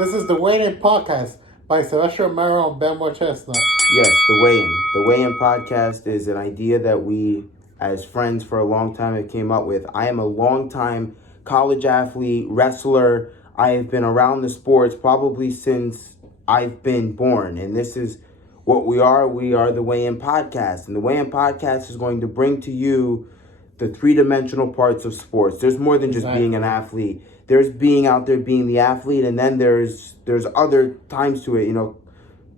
This is the Weigh-In Podcast by Sylvester Romero and Ben Chestnut. Yes, the weigh-in. The weigh-in podcast is an idea that we, as friends for a long time, have came up with. I am a long-time college athlete, wrestler. I have been around the sports probably since I've been born, and this is what we are. We are the Weigh-In Podcast, and the Weigh-In Podcast is going to bring to you the three-dimensional parts of sports. There's more than just being an athlete. There's being out there being the athlete, and then there's other times to it. You know,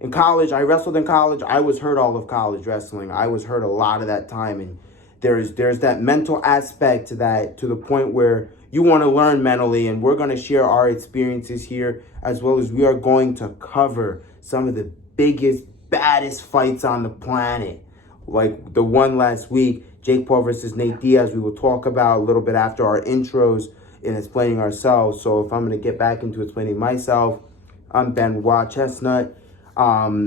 in college, I wrestled in college. I was hurt all of college wrestling. I was hurt a lot of that time, and there's that mental aspect to that, to the point where you want to learn mentally, and we're going to share our experiences here, as well as we are going to cover some of the biggest, baddest fights on the planet, like the one last week, Jake Paul versus Nate Diaz. We will talk about a little bit after our intros in explaining ourselves. So if I'm going to get back into explaining myself, I'm Ben Chestnut. I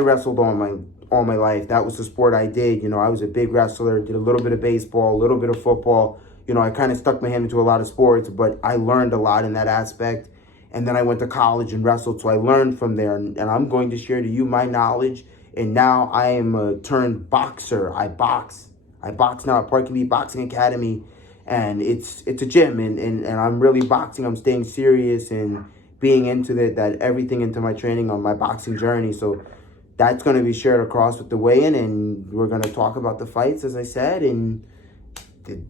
wrestled all my life. That was the sport I did. You know, I was a big wrestler, did a little bit of baseball, a little bit of football. You know, I kind of stuck my hand into a lot of sports, but I learned a lot in that aspect. And then I went to college and wrestled, so I learned from there. And I'm going to share to you my knowledge. And now I am a turned boxer. I box now at Park Elite Boxing Academy. And it's a gym, and I'm really boxing. I'm staying serious and being into that everything into my training on my boxing journey. So that's going to be shared across with the weigh-in, and we're going to talk about the fights, as I said, and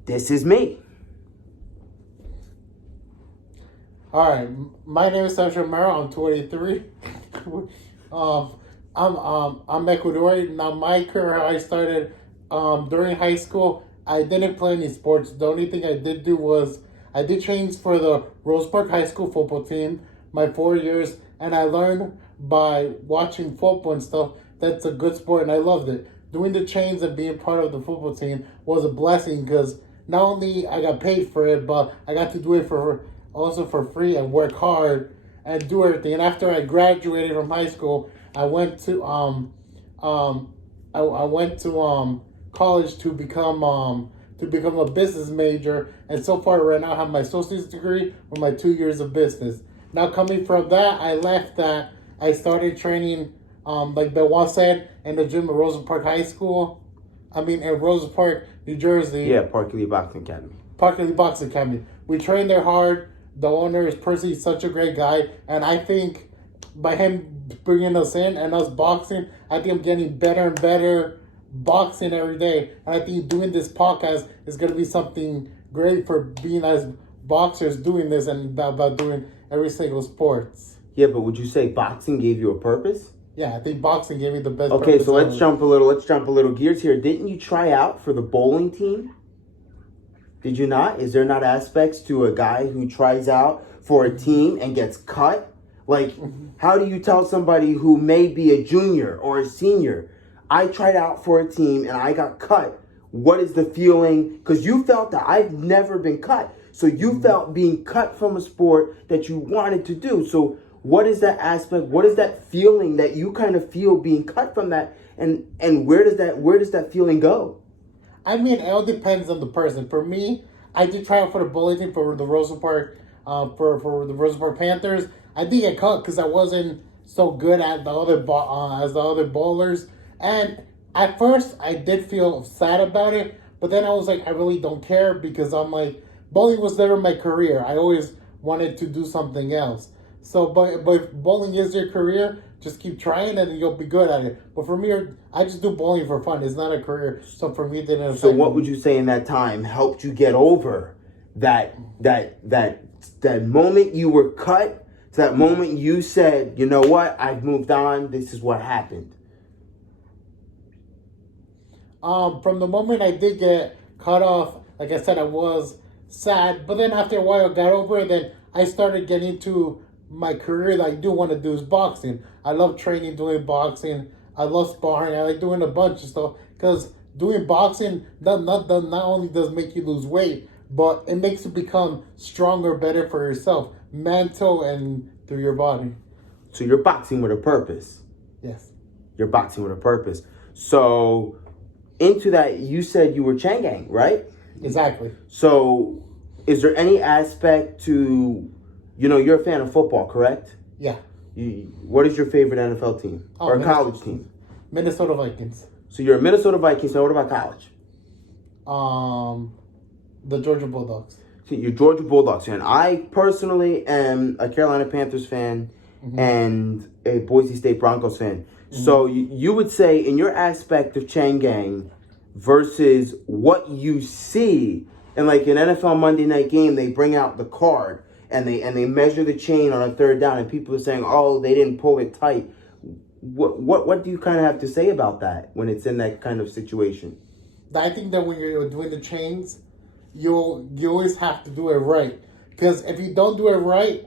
this is me. All right, my name is Sylvester Romero. I'm 23. I'm Ecuadorian. Now, my career, I started during high school. I didn't play any sports. The only thing I did do was I did train for the Rose Park High School football team my 4 years, and I learned by watching football and stuff that's a good sport, and I loved it. Doing the chains and being part of the football team was a blessing, because not only I got paid for it, but I got to do it for free and work hard and do everything. And after I graduated from high school, I went to college to become a business major, and so far right now I have my associate's degree with my 2 years of business. Now, coming from that, I left that. I started training, like Benoit said, in the gym at Rosa Park High School. In Rosa Park, New Jersey. Yeah, Park Elite Boxing Academy. Park Elite Boxing Academy. We train there hard. The owner is personally such a great guy, and I think by him bringing us in and us boxing, I think I'm getting better and better boxing every day. And I think doing this podcast is going to be something great for being as boxers doing this and about doing every single sports. Yeah, but would you say boxing gave you a purpose? Yeah, I think boxing gave me the best Okay, purpose. so let's jump a little gears here. Didn't you try out for the bowling team? Did you not? Is there not aspects to a guy who tries out for a team and gets cut? Like, how do you tell somebody who may be a junior or a senior, I tried out for a team and I got cut? What is the feeling? Because you felt that I've never been cut. So you felt being cut from a sport that you wanted to do. So what is that aspect? What is that feeling that you kind of feel being cut from that? And where does that feeling go? It all depends on the person. For me, I did try out for the bowling team for the Rosa Park, for the Rosa Park Panthers. I did get cut because I wasn't so good at as the other bowlers. And at first, I did feel sad about it. But then I was like, I really don't care, because I'm like, bowling was never my career. I always wanted to do something else. So, but if bowling is your career, just keep trying and you'll be good at it. But for me, I just do bowling for fun. It's not a career. So for me, it didn't affect So what would you say in that time helped you get over that moment you were cut, to that moment you said, you know what, I've moved on, this is what happened? From the moment I did get cut off, like I said, I was sad. But then after a while, I got over it. Then I started getting into my career that I do want to do is boxing. I love training, doing boxing. I love sparring. I like doing a bunch of stuff, because doing boxing not only does make you lose weight, but it makes you become stronger, better for yourself, mental and through your body. So you're boxing with a purpose. Yes. You're boxing with a purpose. So into that, you said you were Changang, right? Exactly. So is there any aspect to you're a fan of football, correct? Yeah. What is your favorite NFL team or college team? Minnesota Vikings. So you're a Minnesota Vikings. So what about college? The Georgia Bulldogs. So you're Georgia Bulldogs fan. I personally am a Carolina Panthers fan and a Boise State Broncos fan. So you would say in your aspect of chain gang versus what you see in like an NFL Monday night game, they bring out the card and they measure the chain on a third down, and people are saying, "Oh, they didn't pull it tight." What do you kind of have to say about that when it's in that kind of situation? I think that when you're doing the chains, you always have to do it right, because if you don't do it right,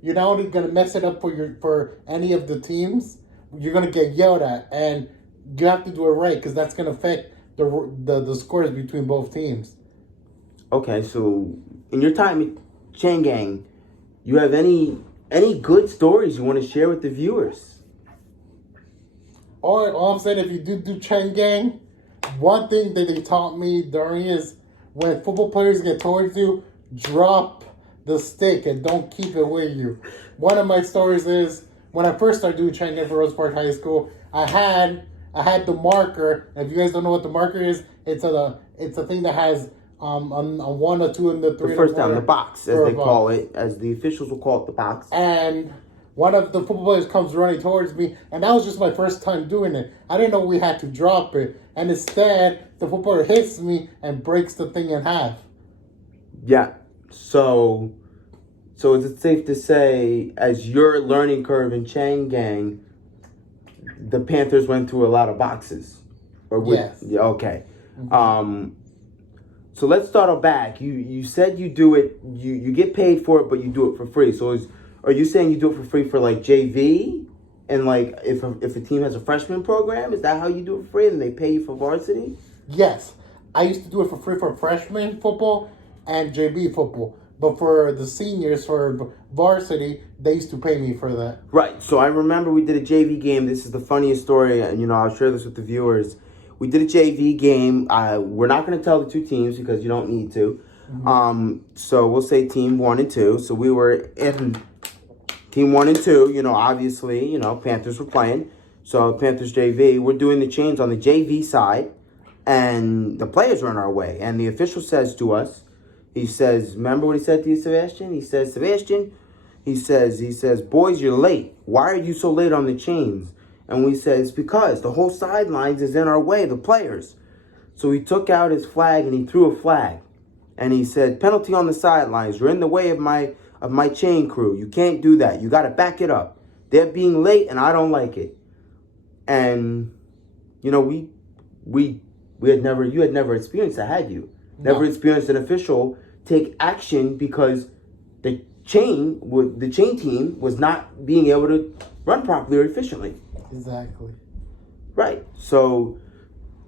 you're not only gonna mess it up for any of the teams, you're gonna get yelled at, and you have to do it right because that's gonna affect the scores between both teams. Okay, so in your time at Chain Gang, you have any good stories you want to share with the viewers? All I'm saying, if you do chain gang, one thing that they taught me during is when football players get towards you, drop the stick and don't keep it with you. One of my stories is when I first started doing chain gang for Rose Park High School, I had the marker. If you guys don't know what the marker is, it's a thing that has on 1 or 2 and the 3. The first down, the box, as they call it, as the officials will call it, the box. And one of the football players comes running towards me, and that was just my first time doing it. I didn't know we had to drop it, and instead, the football player hits me and breaks the thing in half. Yeah. So is it safe to say, as your learning curve in Chain Gang, the Panthers went through a lot of boxes? Yes. Yeah, okay. So let's start back. You said you do it, you get paid for it, but you do it for free. So are you saying you do it for free for like JV? And like if a team has a freshman program, is that how you do it for free and they pay you for varsity? Yes. I used to do it for free for freshman football and JV football. But for the seniors, for varsity, they used to pay me for that. Right. So I remember we did a JV game. This is the funniest story, and I'll share this with the viewers. We did a JV game. We're not going to tell the two teams because you don't need to. So we'll say team 1 and 2. So we were in team 1 and 2. Obviously, Panthers were playing. So Panthers JV. We're doing the chains on the JV side, and the players are in our way. And the official says to us, he says, remember what he said to you, Sebastian? He says, Sebastian, he says, boys, you're late. Why are you so late on the chains? And we said, it's because the whole sidelines is in our way, the players. So he took out his flag and he threw a flag. And he said, penalty on the sidelines. You're in the way of my chain crew. You can't do that. You got to back it up. They're being late and I don't like it. And, you had never experienced that, had you? No. Never experienced an official take action because the chain team was not being able to run properly or efficiently. Exactly. Right. So,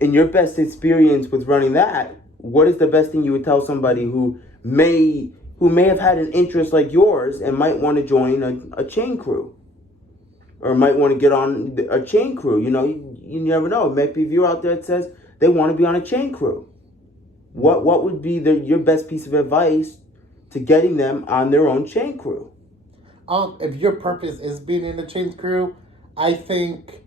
in your best experience with running that, what is the best thing you would tell somebody who may have had an interest like yours and might want to join a chain crew, or might want to get on a chain crew? You never know. It might be a viewer out there that says they want to be on a chain crew. What would be your best piece of advice to getting them on their own chain crew? If your purpose is being in the chain crew, I think,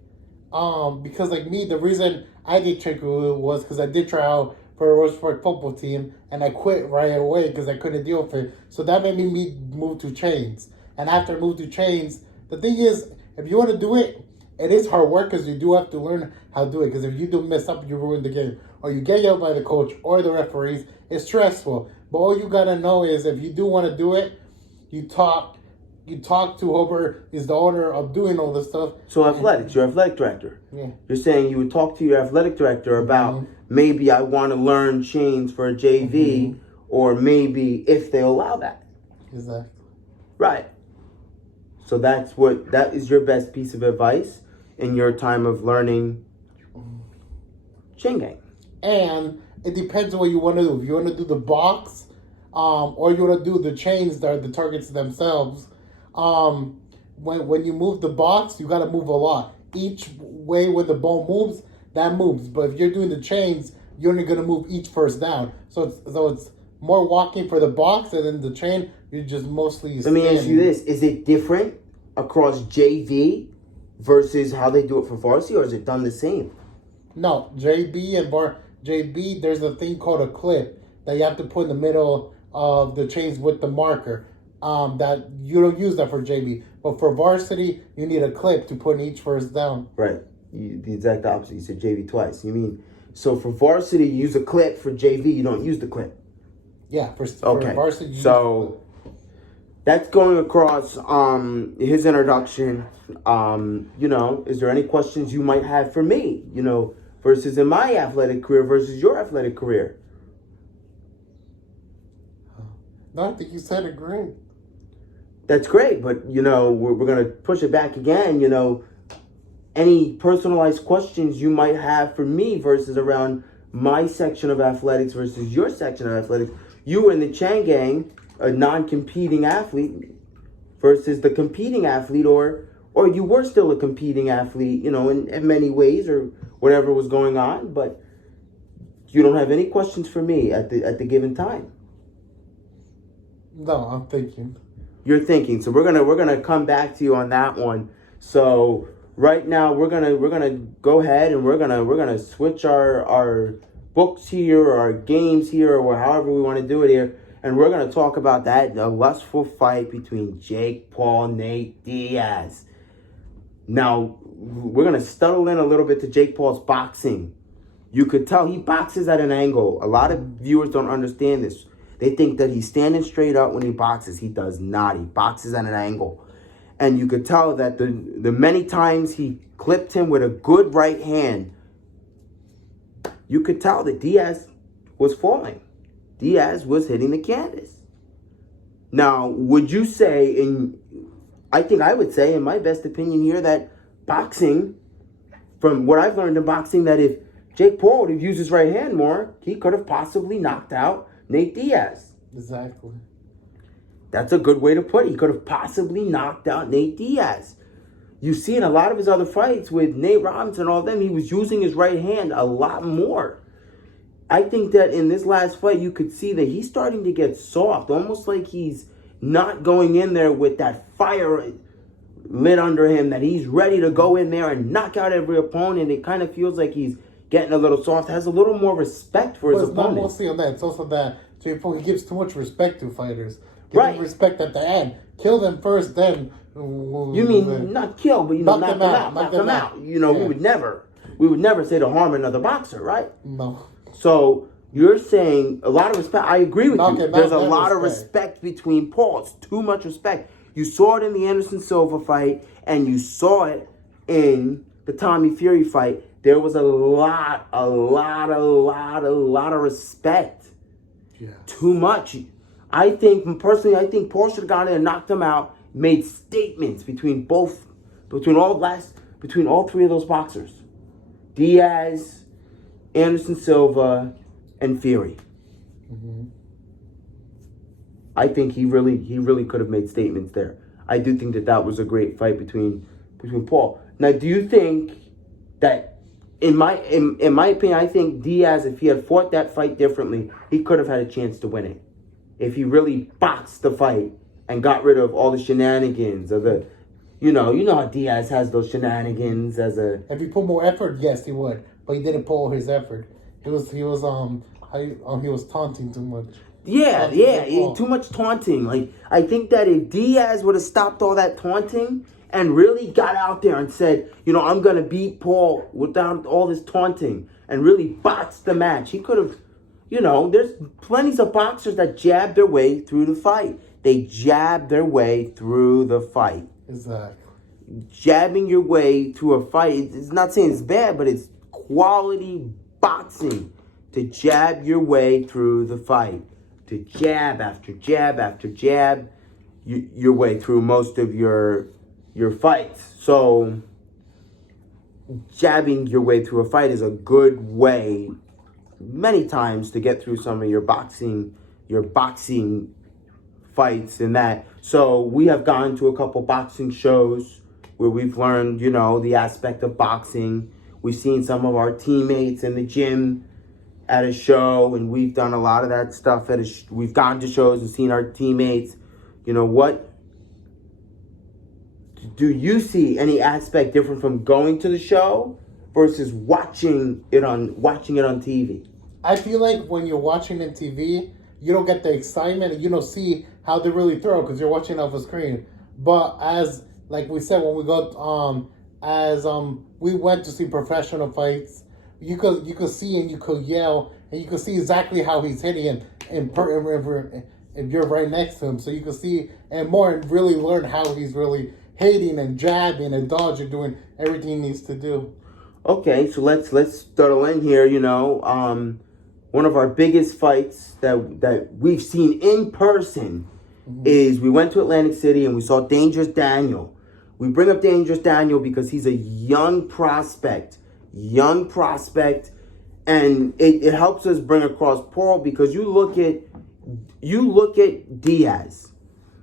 because like me, the reason I did chain crew was because I did try out for a Rose Park football team, and I quit right away because I couldn't deal with it. So that made me move to chains. And after I moved to chains, the thing is, if you want to do it, it is hard work because you do have to learn how to do it. Because if you do mess up, you ruin the game. Or you get yelled by the coach or the referees, it's stressful. But all you got to know is if you do want to do it, you talk to whoever is the owner of doing all this stuff. So athletics, your athletic director. Yeah. You're saying you would talk to your athletic director about maybe I want to learn chains for a JV, or maybe if they allow that. Exactly. Right. So that is your best piece of advice in your time of learning chain gang. And it depends on what you want to do. If you want to do the box, or you want to do the chains that are the targets themselves, when you move the box, you got to move a lot. Each way where the ball moves, that moves. But if you're doing the chains, you're only going to move each first down. So it's more walking for the box, and then the chain, you're just mostly Let me ask you this. Is it different across JV versus how they do it for varsity, or is it done the same? No, JB, there's a thing called a clip that you have to put in the middle of the chains with the marker. That you don't use that for JB, but for varsity, you need a clip to put in each first down. Right. The exact opposite. You said JV twice. You mean, so for varsity, you use a clip. For JV, you don't use the clip. Yeah, for Okay. varsity. So that's going across his introduction. Is there any questions you might have for me? Versus in my athletic career versus your athletic career. No, I think you said it great. That's great, but we're gonna push it back again. Any personalized questions you might have for me versus around my section of athletics versus your section of athletics. You were in the Chang Gang, a non-competing athlete, versus the competing athlete, or you were still a competing athlete, in many ways, or whatever was going on, but you don't have any questions for me at the given time. No, I'm thinking. You're thinking, so we're gonna come back to you on that one. So right now we're gonna go ahead and we're gonna switch our books here, or our games here, or however we want to do it here, and we're gonna talk about the lustful fight between Jake Paul and Nate Diaz. Now we're gonna settle in a little bit to Jake Paul's boxing. You could tell he boxes at an angle. A lot of viewers don't understand this. They think that he's standing straight up when he boxes. He does not. He boxes at an angle. And you could tell that the many times he clipped him with a good right hand, you could tell that Diaz was falling. Diaz was hitting the canvas. Now, would you say, I think I would say, in my best opinion here, that boxing, from what I've learned in boxing, that if Jake Paul would have used his right hand more, he could have possibly knocked out Nate Diaz. Exactly. That's a good way to put it. He could have possibly knocked out Nate Diaz. You see in a lot of his other fights with Nate Robinson and all them, he was using his right hand a lot more. I think that in this last fight, you could see that he's starting to get soft, almost like he's not going in there with that fire lit under him, that he's ready to go in there and knock out every opponent. It kind of feels like he's getting a little soft, has a little more respect for his opponent. It's not mostly on that. It's also that he gives too much respect to fighters. Give them respect at the end. Kill them first, then. You mean not kill, but knock them out. We would never say to harm another boxer, right? No. So you're saying a lot of respect. I agree with you. There's a lot of respect between Paul. It's too much respect. You saw it in the Anderson Silva fight, and you saw it in the Tommy Fury fight. There was a lot of respect. Yeah. Too much. I think Paul should have gone in and knocked him out, made statements between all three of those boxers. Diaz, Anderson Silva, and Fury. Mm-hmm. I think he really could have made statements there. I do think that was a great fight between Paul. Now, do you think that, in my opinion, I think Diaz, if he had fought that fight differently, he could have had a chance to win it. If he really boxed the fight and got rid of all the shenanigans of the, you know how Diaz has those shenanigans as a. If he put more effort, yes, he would. But he didn't put all his effort. He was taunting too much. Yeah, too much taunting. Like, I think that if Diaz would have stopped all that taunting and really got out there and said, I'm going to beat Paul without all this taunting, and really boxed the match, he could have, there's plenty of boxers that jab their way through the fight. They jab their way through the fight. Exactly. Jabbing your way through a fight, it's not saying it's bad, but it's quality boxing to jab your way through the fight. To jab after jab after jab your way through most of your fights. So jabbing your way through a fight is a good way many times to get through some of your boxing fights and that. So we have gone to a couple boxing shows where we've learned, the aspect of boxing. We've seen some of our teammates in the gym, at a show, and we've done a lot of that stuff we've gone to shows and seen our teammates. You know, what do you see any aspect different from going to the show versus watching it on TV? I feel like when you're watching on TV, you don't get the excitement and you don't see how they really throw because you're watching off a screen. But as like we said, when we go we went to see professional fights, you could see and you could yell and you could see exactly how he's hitting it if you're right next to him. So you can see and more and really learn how he's really hitting and jabbing and dodging, doing everything he needs to do. Okay, so let's settle in here. You know, one of our biggest fights that we've seen in person is we went to Atlantic City and we saw Dangerous Daniel. We bring up Dangerous Daniel because he's a young prospect, and it helps us bring across Paul because you look at Diaz,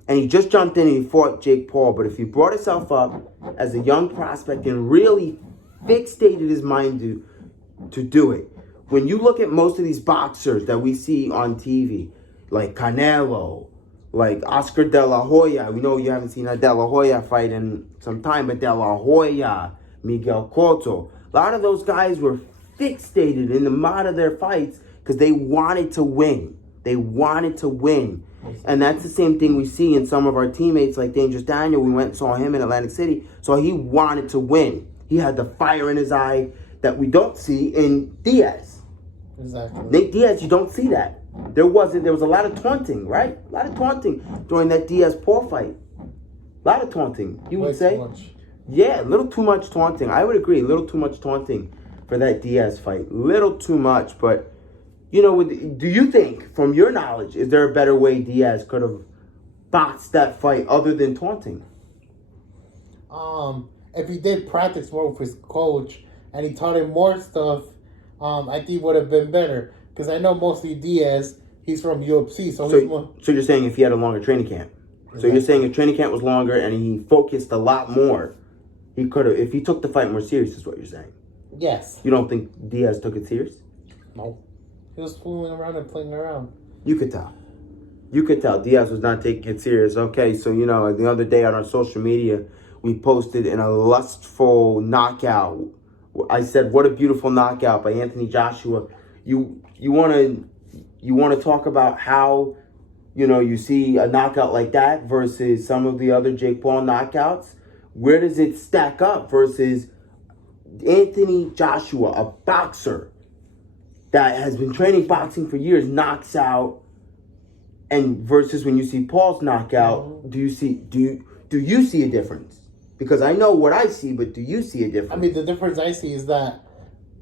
and he just jumped in and he fought Jake Paul. But if he brought himself up as a young prospect and really fixated his mind to do it, when you look at most of these boxers that we see on TV, like Canelo, like Oscar De La Hoya. We know you haven't seen a De La Hoya fight in some time, but De La Hoya, Miguel Cotto, a lot of those guys were fixated in the mod of their fights because they wanted to win. And that's the same thing we see in some of our teammates like Dangerous Daniel. We went and saw him in Atlantic City. So he wanted to win. He had the fire in his eye that we don't see in Diaz. Exactly. Nate Diaz, you don't see that. There was a lot of taunting, right? A lot of taunting during that Diaz-Paul fight. A lot of taunting, you would say? Yeah, a little too much taunting. I would agree, a little too much taunting for that Diaz fight. Little too much, but, you know, do you think, from your knowledge, is there a better way Diaz could have boxed that fight other than taunting? If he did practice more with his coach and he taught him more stuff, I think it would have been better. Because I know mostly Diaz, he's from UFC. So you're saying if he had a longer training camp. Exactly. So you're saying if training camp was longer and he focused a lot more, he could have, if he took the fight more serious is what you're saying. Yes. You don't think Diaz took it serious? No. He was fooling around and playing around. You could tell Diaz was not taking it serious. Okay, so, you know, the other day on our social media, we posted in a lustful knockout. I said, what a beautiful knockout by Anthony Joshua. You want to talk about how, you know, you see a knockout like that versus some of the other Jake Paul knockouts? Where does it stack up versus Anthony Joshua, a boxer that has been training boxing for years, knocks out, and versus when you see Paul's knockout, do you see a difference? Because I know what I see, but do you see a difference? I mean, the difference I see is that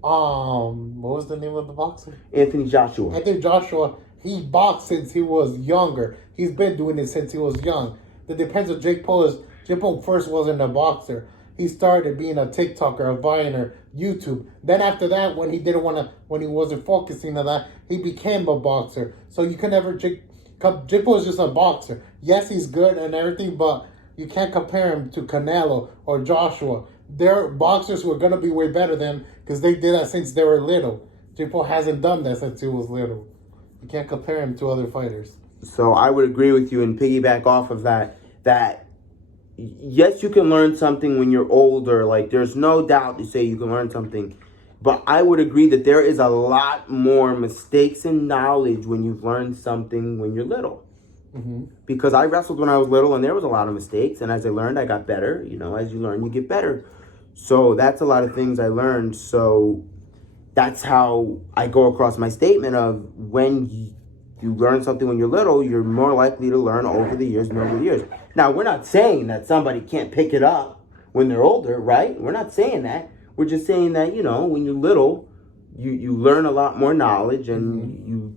what was the name of the boxer? Anthony Joshua. Anthony Joshua, he boxed since he was younger. He's been doing it since he was young. The difference with Jake Paul is Jake Paul first wasn't a boxer. He started being a TikToker, a Viner, YouTube. Then after that, when he wasn't focusing on that, he became a boxer. So you can never, Jake Paul is just a boxer. Yes, he's good and everything, but you can't compare him to Canelo or Joshua. They're boxers who are going to be way better than him because they did that since they were little. Jake Paul hasn't done that since he was little. You can't compare him to other fighters. So I would agree with you and piggyback off of that yes, you can learn something when you're older. Like, there's no doubt you say you can learn something. But I would agree that there is a lot more mistakes and knowledge when you've learned something when you're little. Mm-hmm. Because I wrestled when I was little and there was a lot of mistakes. And as I learned, I got better. You know, as you learn, you get better. So that's a lot of things I learned. So that's how I go across my statement of when you learn something when you're little, you're more likely to learn over the years and over the years. Now, we're not saying that somebody can't pick it up when they're older, right? We're not saying that. We're just saying that, you know, when you're little, you learn a lot more knowledge and you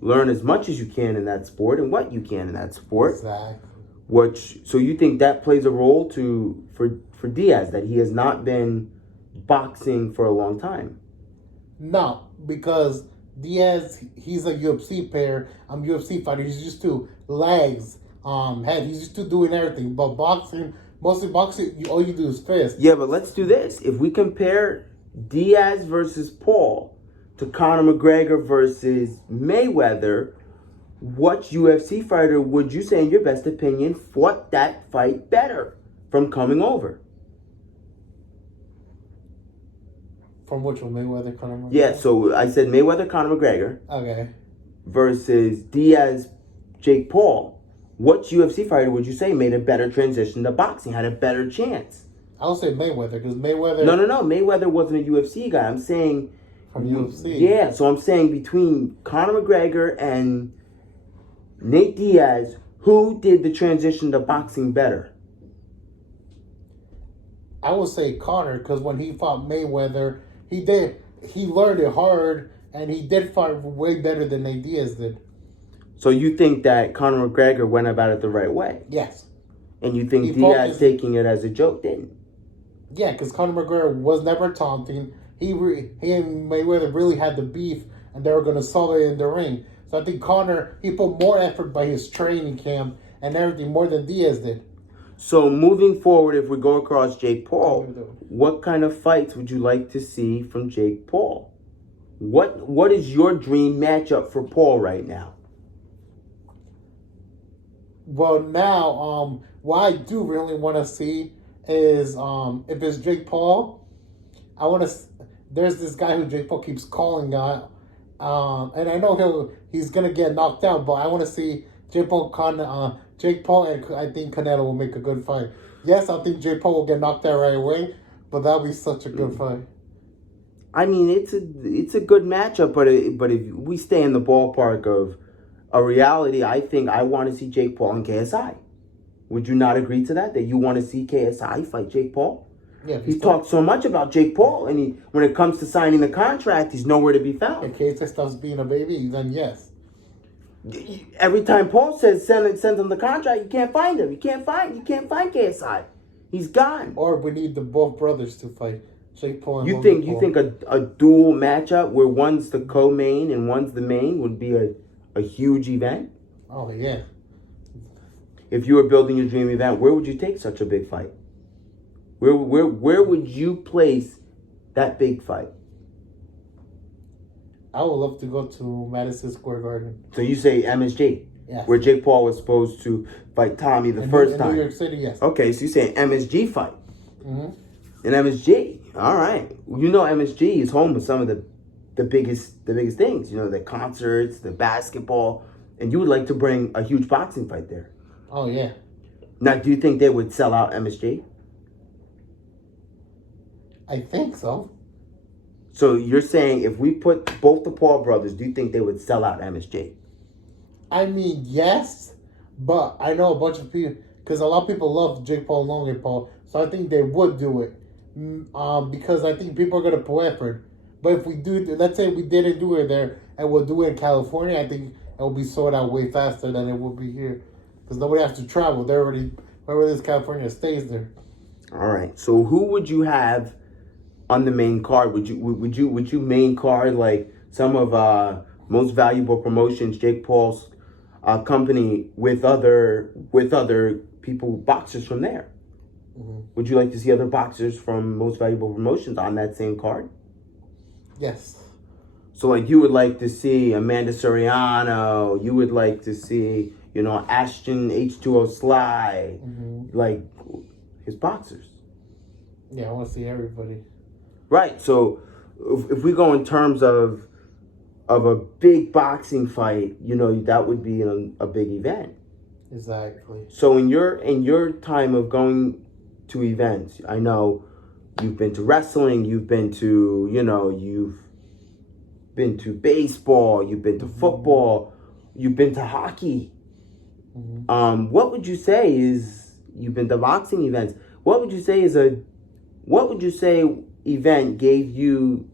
learn as much as you can in that sport and what you can in that sport. Exactly. So you think that plays a role for Diaz, that he has not been boxing for a long time? No, because Diaz, he's a UFC player. I'm UFC fighter. He's used to legs, head. He's used to doing everything. But boxing, mostly boxing, all you do is fist. Yeah, but let's do this. If we compare Diaz versus Paul to Conor McGregor versus Mayweather, what UFC fighter would you say, in your best opinion, fought that fight better from coming over? From which one, Mayweather, Conor McGregor? Yeah, so I said Mayweather, Conor McGregor. Okay. Versus Diaz, Jake Paul. What UFC fighter would you say made a better transition to boxing, had a better chance? I would say Mayweather, because Mayweather... No. Mayweather wasn't a UFC guy. I'm saying... From UFC? Yeah, so I'm saying between Conor McGregor and Nate Diaz, who did the transition to boxing better? I would say Conor, because when he fought Mayweather, he learned it hard, and he did fight way better than Nate Diaz did. So you think that Conor McGregor went about it the right way? Yes. And you think Diaz taking it as a joke didn't? Yeah, because Conor McGregor was never taunting. He and Mayweather really had the beef, and they were going to solve it in the ring. So I think Conor, he put more effort by his training camp and everything more than Diaz did. So moving forward, if we go across Jake Paul, what kind of fights would you like to see from Jake Paul? What is your dream matchup for Paul right now? Well, now, what I do really want to see is, if it's Jake Paul, I want to. There's this guy who Jake Paul keeps calling out, and I know he's gonna get knocked out, but I want to see Jake Paul and I think Canelo will make a good fight. Yes, I think Jake Paul will get knocked out right away, but that'll be such a good fight. I mean, it's a good matchup, but if we stay in the ballpark of a reality, I think I want to see Jake Paul and KSI. Would you not agree to that? That you want to see KSI fight Jake Paul? Yeah, he's talked so much about Jake Paul, and when it comes to signing the contract, he's nowhere to be found. If KSI stops being a baby, then yes. Every time Paul says send him the contract, you can't find him. You can't find KSI. He's gone. Or we need the both brothers to fight Jake Paul and You think a dual matchup where one's the co-main and one's the main would be a huge event? Oh yeah. If you were building your dream event, where would you take such a big fight? Where would you place that big fight? I would love to go to Madison Square Garden. So you say MSG? Yes. Where Jake Paul was supposed to fight Tommy first time. In New York City, yes. Okay, so you're saying MSG fight. Mm-hmm. In MSG. All right. You know MSG is home with some of the biggest things. You know, the concerts, the basketball. And you would like to bring a huge boxing fight there. Oh, yeah. Now, do you think they would sell out MSG? I think so. So you're saying if we put both the Paul brothers, do you think they would sell out MSG? I mean, yes, but I know a bunch of people, because a lot of people love Jake Paul and Logan Paul, so I think they would do it. Because I think people are going to put effort. But if we do, let's say we didn't do it there and we'll do it in California, I think it will be sold out way faster than it will be here. Because nobody has to travel. They're already, wherever this California stays there. All right. So who would you have on the main card? Would you main card like some of Most Valuable Promotions, Jake Paul's company with other people, boxers from there? Mm-hmm. Would you like to see other boxers from Most Valuable Promotions on that same card? Yes. So like you would like to see Amanda Soriano, you would like to see, Ashton H2O Sly, like his boxers. Yeah, I want to see everybody. Right. So if we go in terms of a big boxing fight, that would be a big event. Exactly. So in your time of going to events, I know you've been to wrestling, you've been to, you've been to baseball, you've been to football, you've been to hockey. Mm-hmm. What would you say is, you've been to boxing events, what would you say event gave you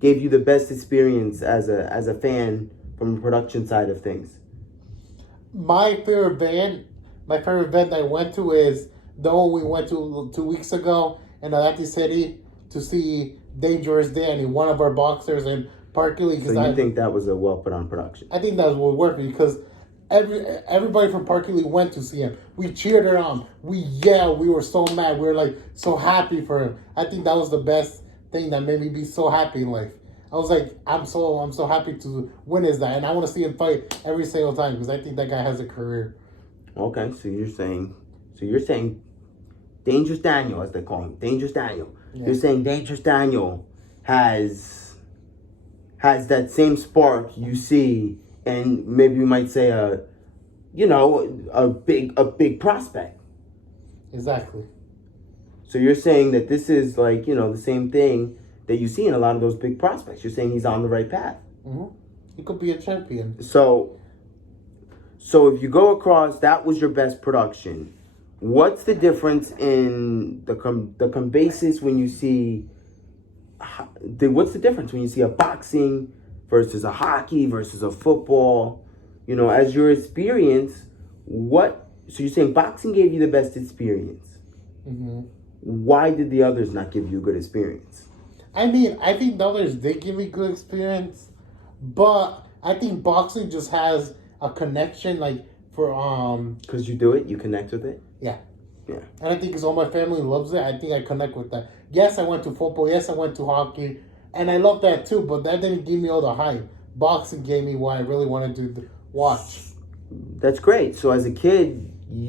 the best experience as a fan from the production side of things? My favorite event I went to is the one we went to 2 weeks ago in Atlantic City to see Dangerous Danny, one of our boxers in Park Lee. So you think that was a well put on production? I think that was what worked because everybody from Park Lee went to see him. We cheered her on. We yelled. We were so mad. We were like so happy for him. I think that was the best thing that made me be so happy in life. I was like, I'm so happy to witness that, and I want to see him fight every single time because I think that guy has a career. Okay, so you're saying Dangerous Daniel, as they call him, Dangerous Daniel. Yeah. You're saying Dangerous Daniel has that same spark you see, and maybe you might say a big prospect. Exactly. So you're saying that this is like, the same thing that you see in a lot of those big prospects. You're saying he's on the right path. Mm-hmm. He could be a champion. So if you go across, that was your best production. What's the difference in the basis when you see? What's the difference when you see a boxing versus a hockey versus a football? As your experience, what? So you're saying boxing gave you the best experience. Mm-hmm. Why did the others not give you a good experience? I mean, I think the others did give me good experience, but I think boxing just has a connection, like for Because you do it, you connect with it. Yeah. Yeah. And I think because all my family loves it, I think I connect with that. Yes, I went to football. Yes, I went to hockey, and I love that too. But that didn't give me all the hype. Boxing gave me what I really wanted to watch. That's great. So as a kid, did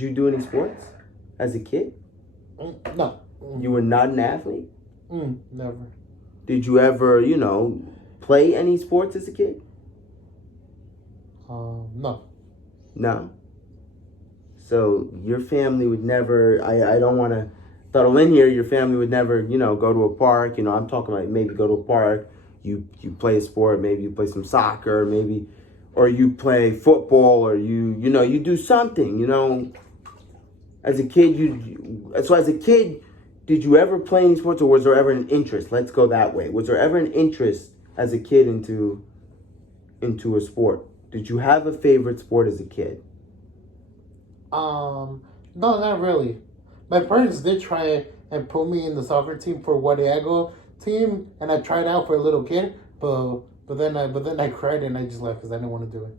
you do any sports? As a kid? No. You were not an athlete? Never. Did you ever, play any sports as a kid? No. No. So your family would never, I don't want to settle in here, your family would never, go to a park. I'm talking about maybe go to a park, you play a sport, maybe you play some soccer, maybe, or you play football, or you do something, As a kid, did you ever play any sports, or was there ever an interest? Let's go that way. Was there ever an interest as a kid into a sport? Did you have a favorite sport as a kid? No, not really. My parents did try and put me in the soccer team for Wadiago team, and I tried out for a little kid, but then I cried and I just left because I didn't want to do it.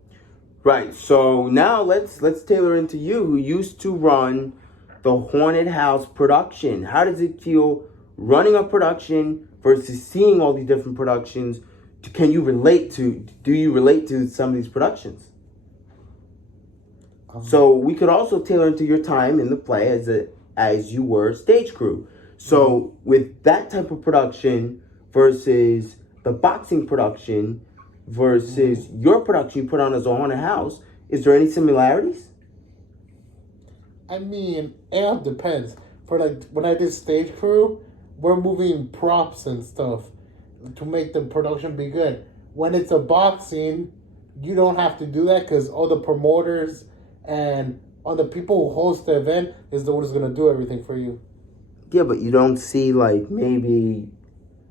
Right. So now let's tailor into you, who used to run the Haunted House production. How does it feel running a production versus seeing all these different productions? Do you relate to some of these productions? So we could also tailor into your time in the play as you were stage crew. So with that type of production versus the boxing production versus your production you put on as a haunted house, is there any similarities? I mean, it all depends. For like when I did stage crew, we're moving props and stuff to make the production be good. When it's a boxing, you don't have to do that because all the promoters and all the people who host the event is the one who's gonna do everything for you. Yeah, but you don't see like maybe.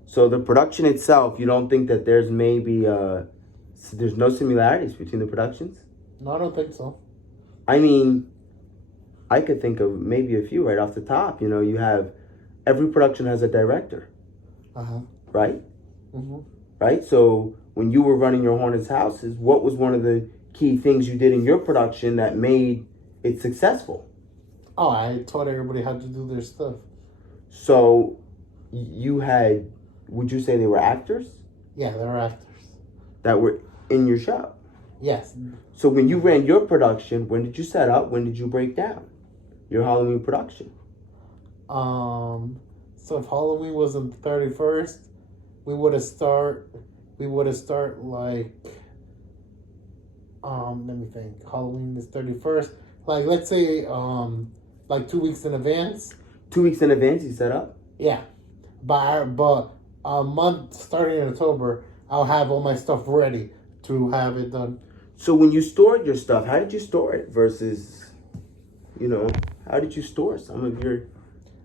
So the production itself, you don't think that there's maybe there's no similarities between the productions? No, I don't think so. I mean, I could think of maybe a few right off the top. You have every production has a director. Right? Mm-hmm. Right? So when you were running your Haunted Houses, what was one of the key things you did in your production that made it successful? Oh, I taught everybody how to do their stuff. So you had, would you say they were actors? Yeah, they were actors. That were in your show? Yes. So when you ran your production, when did you set up? When did you break down your Halloween production? So if Halloween was on the 31st, we would have start like let me think. Halloween is 31st. Like let's say like 2 weeks in advance. 2 weeks in advance you set up? Yeah. But a month starting in October, I'll have all my stuff ready to have it done. So when you stored your stuff, how did you store it versus, how did you store some of your...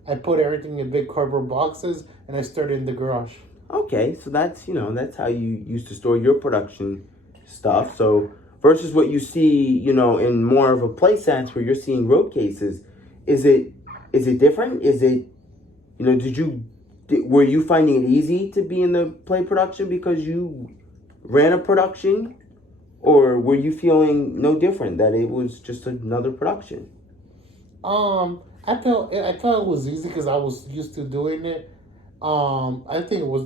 I put everything in big cardboard boxes and I stored it in the garage. Okay, so that's, that's how you used to store your production stuff. So versus what you see, in more of a play sense where you're seeing road cases, is it different? Is it, were you finding it easy to be in the play production because you ran a production? Or were you feeling no different, that it was just another production? I felt it was easy because I was used to doing it. I think it was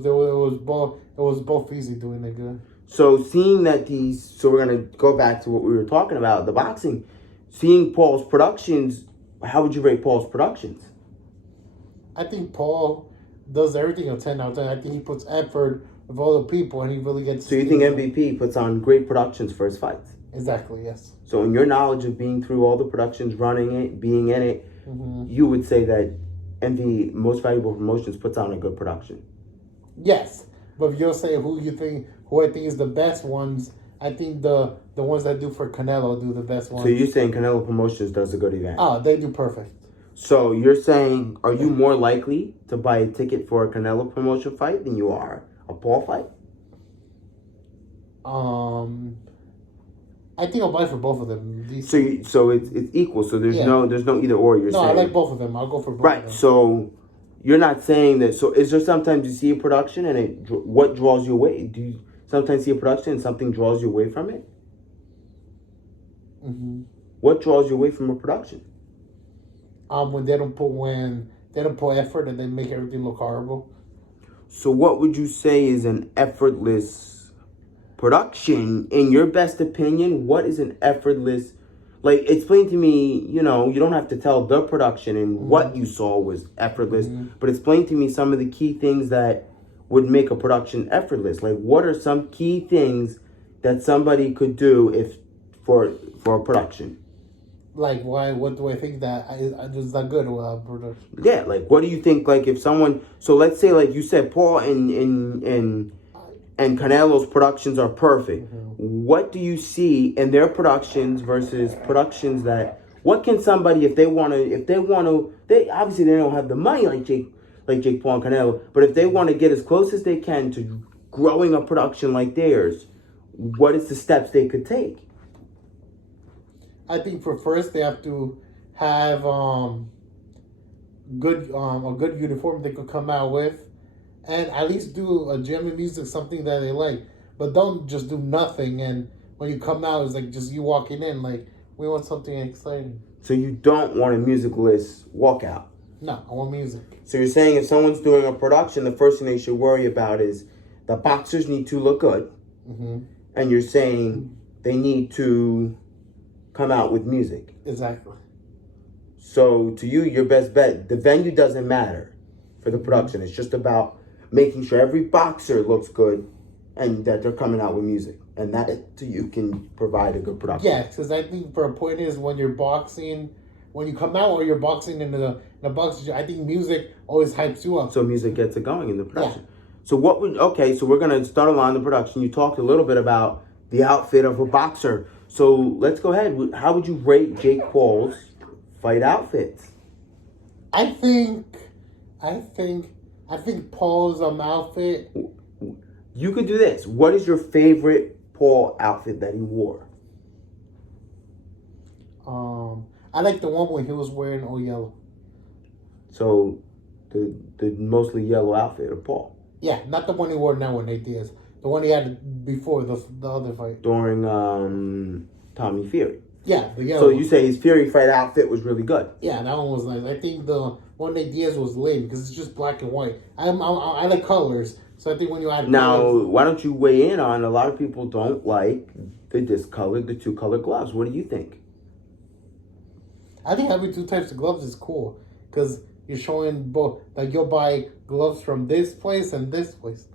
both easy doing it good. So seeing that so we're gonna go back to what we were talking about, the boxing. Seeing Paul's productions, how would you rate Paul's productions? I think Paul does everything a 10 out of 10. I think he puts effort with other people, and he really gets. So you think MVP puts on great productions for his fights? Exactly. Yes. So in your knowledge of being through all the productions, running it, being in it, you would say that MV, Most Valuable Promotions, puts on a good production. Yes, but if you'll say who I think is the best ones, I think the ones that do for Canelo do the best ones. So you're saying Canelo Promotions does a good event? Oh, they do perfect. So you're saying, are you more likely to buy a ticket for a Canelo Promotion fight than you are a Paul fight? I think I'll buy for both of them. So it's equal. So there's no either or. You're saying. No, I like both of them. I'll go for both. Right. Of them. So you're not saying that. So is there sometimes you see a production and what draws you away? Do you sometimes see a production and something draws you away from it? What draws you away from a production? When they don't put effort and they make everything look horrible. So what would you say is an effortless production? In your best opinion, what is an effortless? Like, explain to me, you don't have to tell the production and what you saw was effortless, but explain to me some of the key things that would make a production effortless. Like, what are some key things that somebody could do for a production? Like, why? What do I think that is that good with production? Yeah, like, what do you think? Like, if someone, so let's say, like you said, Paul and Canelo's productions are perfect. What do you see in their productions versus productions that? What can somebody, if they want to, they obviously they don't have the money like Jake Paul and Canelo, but if they want to get as close as they can to growing a production like theirs, what is the steps they could take? I think for first they have to have a good uniform they could come out with, and at least do a jam of music, something that they like. But don't just do nothing, and when you come out, it's like just you walking in. Like, we want something exciting. So you don't want a musicless walkout? No, I want music. So you're saying if someone's doing a production, the first thing they should worry about is the boxers need to look good, and you're saying they need to come out with music. Exactly. So to you, your best bet, the venue doesn't matter for the production. It's just about making sure every boxer looks good and that they're coming out with music. And that to you can provide a good production. Yeah, because I think for a point is when you're boxing, when you come out or you're boxing in the boxing, I think music always hypes you up. So music gets it going in the production. Yeah. So so we're going to start along the production. You talked a little bit about the outfit of a boxer. So let's go ahead. How would you rate Jake Paul's fight outfits? I think Paul's outfit. You could do this. What is your favorite Paul outfit that he wore? I like the one when he was wearing all yellow. So the mostly yellow outfit of Paul. Yeah, not the one he wore now with Nate Diaz. The one he had before the other fight. During Tommy Fury. Yeah, the yellow. So you say his Fury fight outfit was really good. Yeah, that one was nice. I think the one Nate Diaz was lame because it's just black and white. I like colors, so I think when you add colors, why don't you weigh in on? A lot of people don't like the two color gloves. What do you think? I think having two types of gloves is cool because you're showing both. Like you'll buy gloves from this place and this place.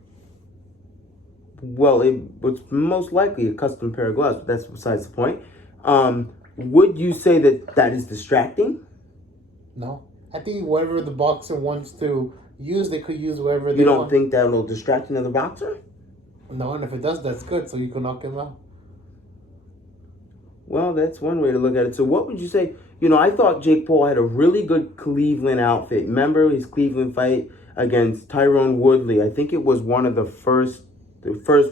Well, it was most likely a custom pair of gloves. But that's besides the point. Would you say that is distracting? No. I think whatever the boxer wants to use, they could use whatever they want. You don't think that will distract another boxer? No, and if it does, that's good, so you can knock him out. Well, that's one way to look at it. So what would you say? I thought Jake Paul had a really good Cleveland outfit. Remember his Cleveland fight against Tyrone Woodley? I think it was one of the first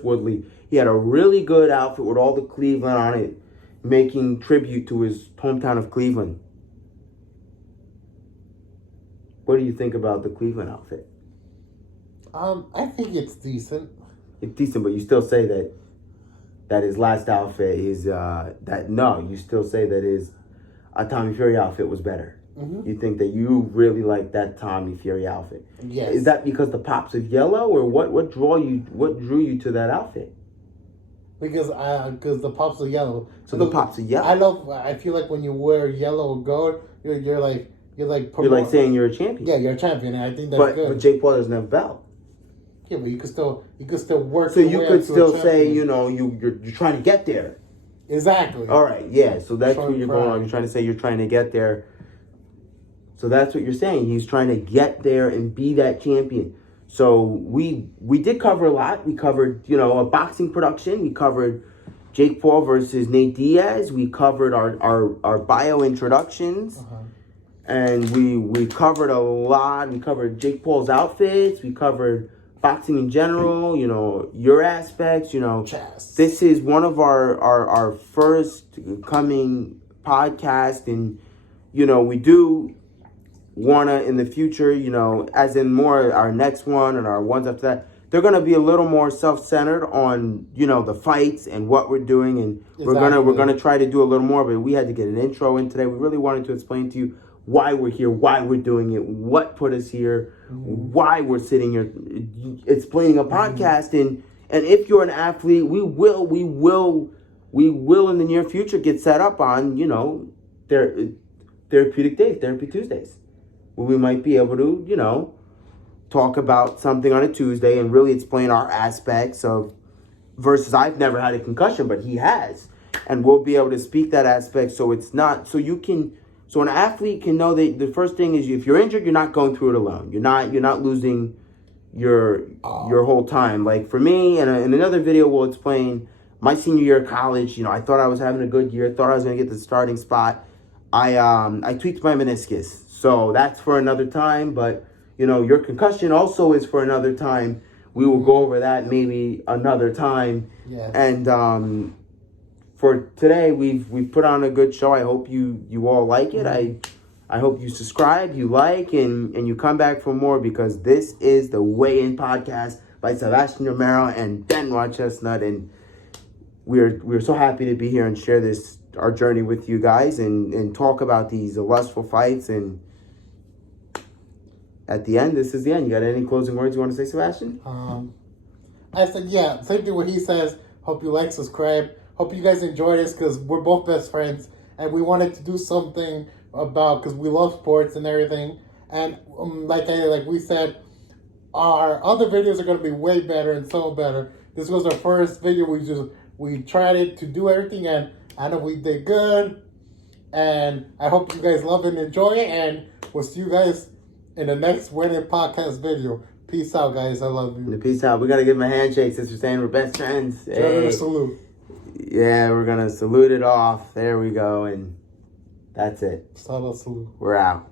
Woodley. He had a really good outfit with all the Cleveland on it, making tribute to his hometown of Cleveland. What do you think about the Cleveland outfit? I think it's decent. It's decent, but you still say that his last outfit is you still say that his Tommy Fury outfit was better. Mm-hmm. You think that you really like that Tommy Fury outfit. Yes. Is that because the pops of yellow, or what drew you to that outfit? Because the pops are yellow. So the pops are yellow. I feel like when you wear yellow or gold, you're like saying you're a champion. Yeah, you're a champion, and I think that's good. But Jake Paul doesn't have a belt. Yeah, but you could still work. So you could still say, you're trying to get there. Exactly. All right, yeah. So that's what you're going on. You're trying to say you're trying to get there. So that's what you're saying. He's trying to get there and be that champion. So we did cover a lot. We covered, a boxing production. We covered Jake Paul versus Nate Diaz. We covered our bio introductions. Uh-huh. And we covered a lot. We covered Jake Paul's outfits. We covered boxing in general, your aspects, Chess. This is one of our first coming podcast, and, we do want to, in the future, as in more our next one and our ones after that, they're going to be a little more self-centered on, the fights and what we're doing, and exactly. we're gonna try to do a little more, but we had to get an intro in today. We really wanted to explain to you why we're here, why we're doing it, what put us here, why we're sitting here explaining a podcast. And if you're an athlete, we will in the near future get set up on, therapeutic days, therapy Tuesdays, where we might be able to, talk about something on a Tuesday and really explain our aspects of, versus I've never had a concussion, but he has. And we'll be able to speak that aspect so it's not, so an athlete can know that the first thing is, if you're injured, you're not going through it alone. You're not losing your whole time. Like for me, and in another video, we'll explain my senior year of college. I thought I was having a good year. Thought I was going to get the starting spot. I tweaked my meniscus, so that's for another time. But your concussion also is for another time. We will go over that maybe another time. Yes. And for today, we've put on a good show. I hope you all like it. I hope you subscribe, you like, and you come back for more, because this is the Weigh In Podcast by Sebastian Romero and Benoit Chestnut, and we're so happy to be here and share our journey with you guys and talk about these lustful fights. And at the end, this is the end. You got any closing words you want to say, Sebastian? I said, yeah, same thing what he says. Hope you like, subscribe. Hope you guys enjoy this, because we're both best friends, and we wanted to do something because we love sports and everything. And like we said, our other videos are going to be way better and so better. This was our first video. We tried it to do everything, and I know we did good. And I hope you guys love and enjoy it, and we'll see you guys in the next Weigh In Podcast video. Peace out, guys. I love you. Peace out. We got to give him a handshake since we're saying we're best friends. Hey. Salute. Yeah, we're going to salute it off. There we go. And that's it. Salute. We're out.